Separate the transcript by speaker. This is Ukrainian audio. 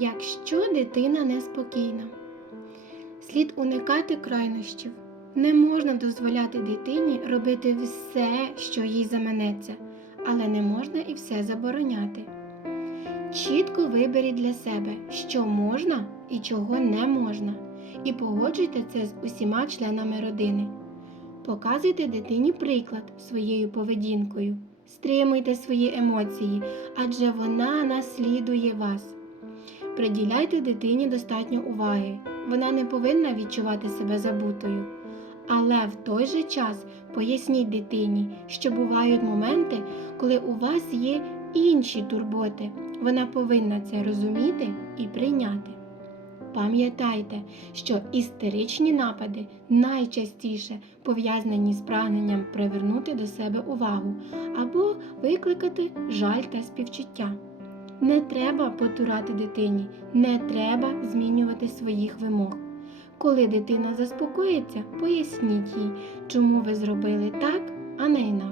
Speaker 1: Якщо дитина неспокійна, слід уникати крайнощів. Не можна дозволяти дитині робити все, що їй заманеться, але не можна і все забороняти. Чітко виберіть для себе, що можна і чого не можна, і погоджуйте це з усіма членами родини. Показуйте дитині приклад своєю поведінкою. Стримуйте свої емоції, адже вона наслідує вас. Приділяйте дитині достатньо уваги. Вона не повинна відчувати себе забутою. Але в той же час поясніть дитині, що бувають моменти, коли у вас є інші турботи. Вона повинна це розуміти і прийняти. Пам'ятайте, що істеричні напади найчастіше пов'язані з прагненням привернути до себе увагу або викликати жаль та співчуття. Не треба потурати дитині, не треба змінювати своїх вимог. Коли дитина заспокоїться, поясніть їй, чому ви зробили так, а не інакше.